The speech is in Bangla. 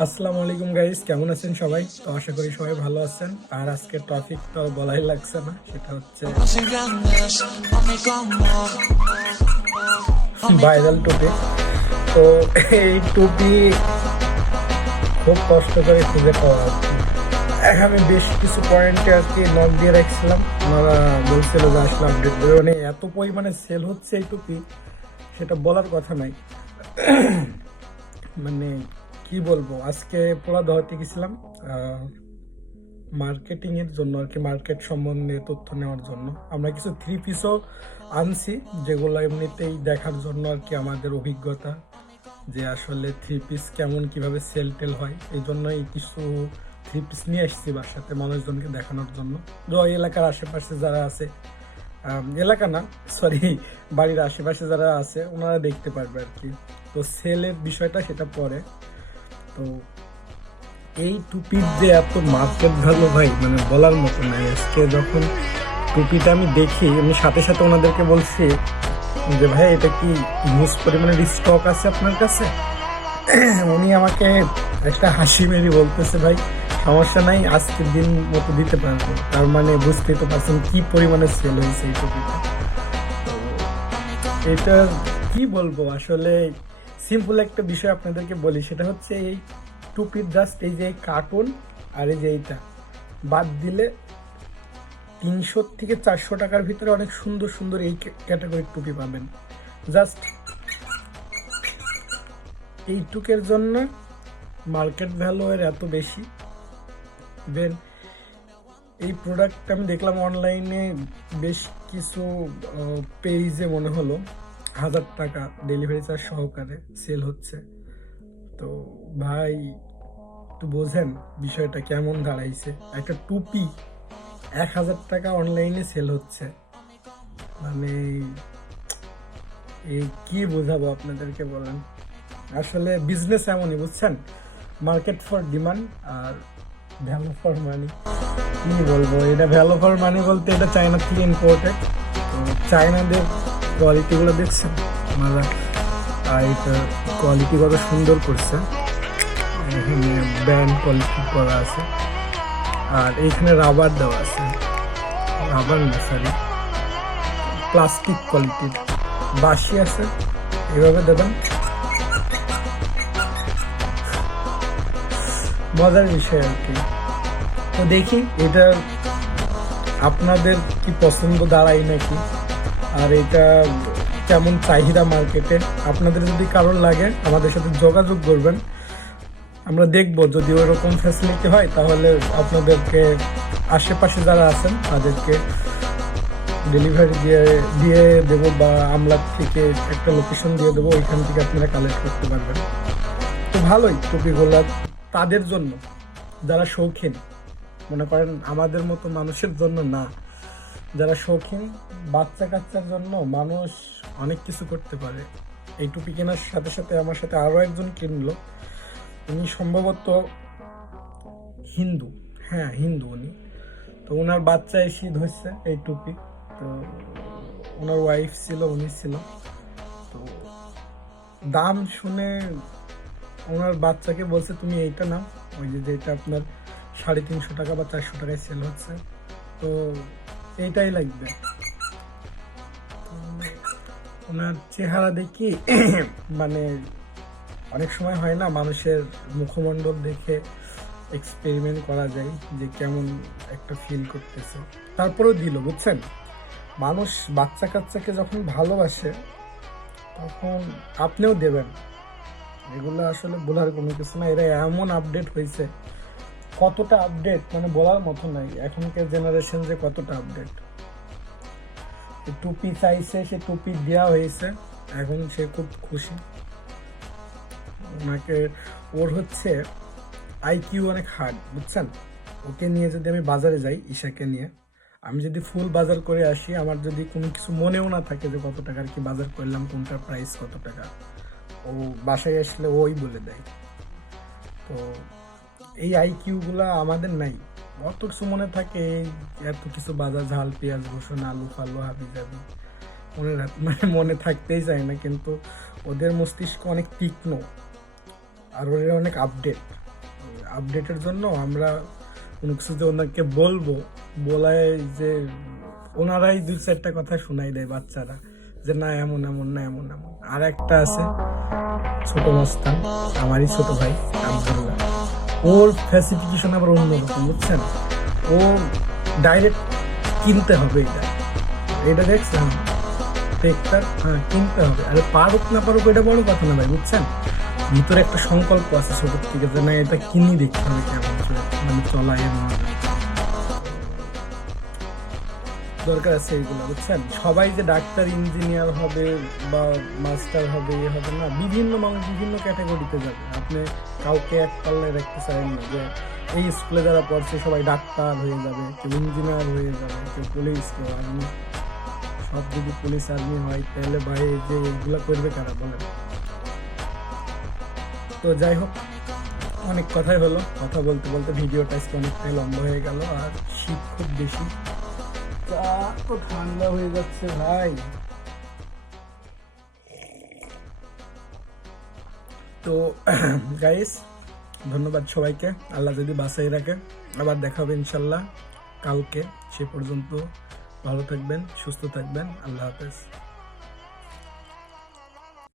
আসসালামু আলাইকুম গাইস, কেমন আছেন সবাই? তো আশা করি সবাই ভালো আছেন। আর আজকে টপিক তো বলাই লাগছে না, সেটা হচ্ছে ভাইরাল টপিক। তো এই টুপি খুব কষ্ট করে খুঁজে পাওয়া আর কি। আমি বেশ কিছু পয়েন্টে আর কি নক দিয়ে রাখছিলাম, ওনারা বলছিল যে আসলে আপডেট দেবে। মানে এত পরিমাণে সেল হচ্ছে এই টুপি, সেটা বলার কথা নাই। মানে কি বলবো, আজকে পোড়া দহতে গেছিলাম মার্কেটিং এর জন্য আর কি, মার্কেট সম্বন্ধে তথ্য নেওয়ার জন্য। আমরা কিছু থ্রি পিসও আনছি, যেগুলো এমনিতেই দেখার জন্য আর কি, আমাদের অভিজ্ঞতা যে আসলে থ্রি পিস কেমন কিভাবে সেল টেল হয়, এই জন্যই কিছু থ্রি পিস নিয়ে আসছি বাসাতে মানুষজনকে দেখানোর জন্য। তো এলাকার আশেপাশে যারা আছে, এলাকা না সরি, বাড়ির আশেপাশে যারা আছে ওনারা দেখতে পারবে আর কি। তো সেলের বিষয়টা সেটা পরে। তো এই টুপির যে এত মার্কেট ভ্যালু ভাই, মানে বলার মতো নাই। আজকে যখন টুপিটা আমি দেখি, আমি সাথে সাথে ওনাদেরকে বলছি যে ভাই এটা কি হিউজ পরিমাণের স্টক আছে আপনার কাছে? উনি আমাকে একটা হাসি মেরে বলতেছে ভাই সমস্যা নাই, আজকের দিন মতো দিতে পারবো। তার মানে বুঝতেই তো পারছেন কি পরিমাণে সেল হয়েছে এই টুপিটা। এটা কি বলবো আসলে, সিম্পল একটা বিষয় আপনাদেরকে বলি, সেটা হচ্ছে এই টুপির জাস্ট এই যে কার্টুন আর এই যে এইটা বাদ দিলে 300 থেকে 400 টাকার ভিতরে অনেক সুন্দর সুন্দর এই ক্যাটাগরির টুপি পাবেন। জাস্ট এইটুকের জন্য মার্কেট ভ্যালু এর এত বেশি। দেন এই প্রোডাক্ট আমি দেখলাম অনলাইনে বেশ কিছু পেজে মনে হলো 1000 টাকা ডেলিভারি চার্জ সহকারে সেল হচ্ছে। তো ভাই একটু বোঝেন বিষয়টা কেমন দাঁড়াইছে, একটা টুপি 1000 টাকা অনলাইনে সেল হচ্ছে। মানে এই কি বোঝাবো আপনাদেরকে বলেন। আসলে বিজনেস এমনই বুঝছেন, মার্কেট ফর ডিমান্ড আর ভ্যালু ফর মানি। কি বলবো, এটা ভ্যালু ফর মানি বলতে এটা চায়না থেকে ইম্পোর্টেড। তো চায়নাদের কোয়ালিটিগুলো দেখছেন আপনারা, আর এটা কোয়ালিটি কত সুন্দর করছে। এখানে ব্র্যান্ড কোয়ালিটি করা আছে, আর এইখানে রাবার দেওয়া আছে, রাবার না সরি প্লাস্টিক কোয়ালিটির বাঁশি আছে। এভাবে দেবেন, মজার বিষয় আর কি। তো দেখি এটা আপনাদের কি পছন্দ দাঁড়ায় নাকি, আর এটা কেমন চাহিদা মার্কেটে। আপনাদের যদি কারোর লাগে আমাদের সাথে যোগাযোগ করবেন, আমরা দেখব যদি ওইরকম ফ্যাসিলিটি হয় তাহলে আপনাদেরকে আশেপাশে যারা আছেন তাদেরকে ডেলিভারি দিয়ে দিয়ে দেবো, বা আমরা থেকে একটা লোকেশন দিয়ে দেবো, ওইখান থেকে আপনারা কালেক্ট করতে পারবেন। তো ভালোই টুপিগুলো তাদের জন্য যারা শৌখিন, মনে করেন আমাদের মতো মানুষের জন্য না, যারা শৌখিন বাচ্চা কাচ্চার জন্য মানুষ অনেক কিছু করতে পারে। এই টুপি কেনার সাথে সাথে আমার সাথে আরও একজন কিনলো, উনি সম্ভবত হিন্দু, হ্যাঁ হিন্দু উনি। তো ওনার বাচ্চা এসে ধরছে এই টুপি। তো ওনার ওয়াইফ ছিল, উনি ছিল। তো দাম শুনে ওনার বাচ্চাকে বলছে তুমি এইটা নাও, ওই যে যেটা আপনার 350 টাকা বা 400 টাকায় সেল হচ্ছে, তো এইটাই লাগবে। তো ওনার চেহারা দেখি মানে অনেক সময় হয় না মানুষের মুখমণ্ডল দেখে এক্সপেরিমেন্ট করা যায় যে কেমন একটা ফিল করতেছে, তারপরেও দিল বুঝছেন। মানুষ বাচ্চা কাচ্চাকে যখন ভালোবাসে তখন আপনিও দেবেন। এগুলো আসলে বলার কোনো কিছু না, এরা এমন আপডেট হয়েছে, কতটা আপডেট মানে বলার মতো নাই। এখনকার জেনারেশন যে কতটা আপডেট, টুপি চাইছে সে টুপি দেওয়া হয়েছে, এখন সে খুব খুশি। ওনাকে ওর হচ্ছে আইকিউ অনেক হার্ড বুঝছেন। ওকে নিয়ে যদি আমি বাজারে যাই, ঈশাকে নিয়ে আমি যদি ফুল বাজার করে আসি, আমার যদি কোনো কিছু মনেও না থাকে যে কত টাকার কি বাজার করলাম, কোনটার প্রাইস কত টাকা, ও বাসায় আসলে ওই বলে দেয়। তো এই আইকিউগুলা আমাদের নাই, অত কিছু মনে থাকে এত কিছু বাজার, ঝাল পেঁয়াজ রসুন আলু ফালু হাবি জাবি মানে মনে থাকতেই চায় না। কিন্তু ওদের মস্তিষ্ক অনেক তীক্ষ্ণ, আর ওরা অনেক আপডেট। আপডেটের জন্য আমরা কোনো কিছু যে ওনাকে বলবো, বলায় যে ওনারাই 2-4টা কথা শোনাই দেয় বাচ্চারা, যে না এমন এমন, না এমন এমন। আর একটা আছে ছোট মস্তান, আমারই ছোট ভাই আব্দুল্লাহ, ওর ফ্যাসিফিকেশন আবার অন্যরকম, বুঝছেন? ও ডাইরেক্ট কিনতে হবে এটা, এটা দেখছেন টেকটা, হ্যাঁ কিনতে হবে। আরে পারুক না পারুক এটা বড় কথা না ভাই, বুঝছেন? ভিতরে একটা সংকল্প আছে ছোট থেকে, যে না এটা কিনি দেখতে হবে কেমন মানে চলা এমন দরকার আছে এইগুলো, বুঝছেন? সবাই যে ডাক্তার ইঞ্জিনিয়ার হবে বা মাস্টার হবে এ হবে না, বিভিন্ন মানুষ বিভিন্ন ক্যাটাগরিতে যাবে। আপনি কাউকে এক পাল্লায় রাখতে চাইেন না যে এই স্কুলে যারা পড়ছে সবাই ডাক্তার হয়ে যাবে, কেউ ইঞ্জিনিয়ার হয়ে যাবে, কেউ পুলিশ, কেউ আর্মি। সব যদি পুলিশ আর্মি হয় তাহলে ভাই যে এগুলো করবে কারা বলেন? তো যাই হোক, অনেক কথাই হলো, কথা বলতে বলতে ভিডিওটা আজকে অনেকটাই লম্বা হয়ে গেল। আর শীত খুব বেশি, চা তো ঠান্ডা হয়ে যাচ্ছে ভাই। তো গাইস, ধন্যবাদ সবাইকে, আল্লাহ যদি বাঁচাই রাখে আবার দেখা হবে ইনশাল্লাহ কালকে। সে পর্যন্ত ভালো থাকবেন, সুস্থ থাকবেন, আল্লাহ হাফেজ।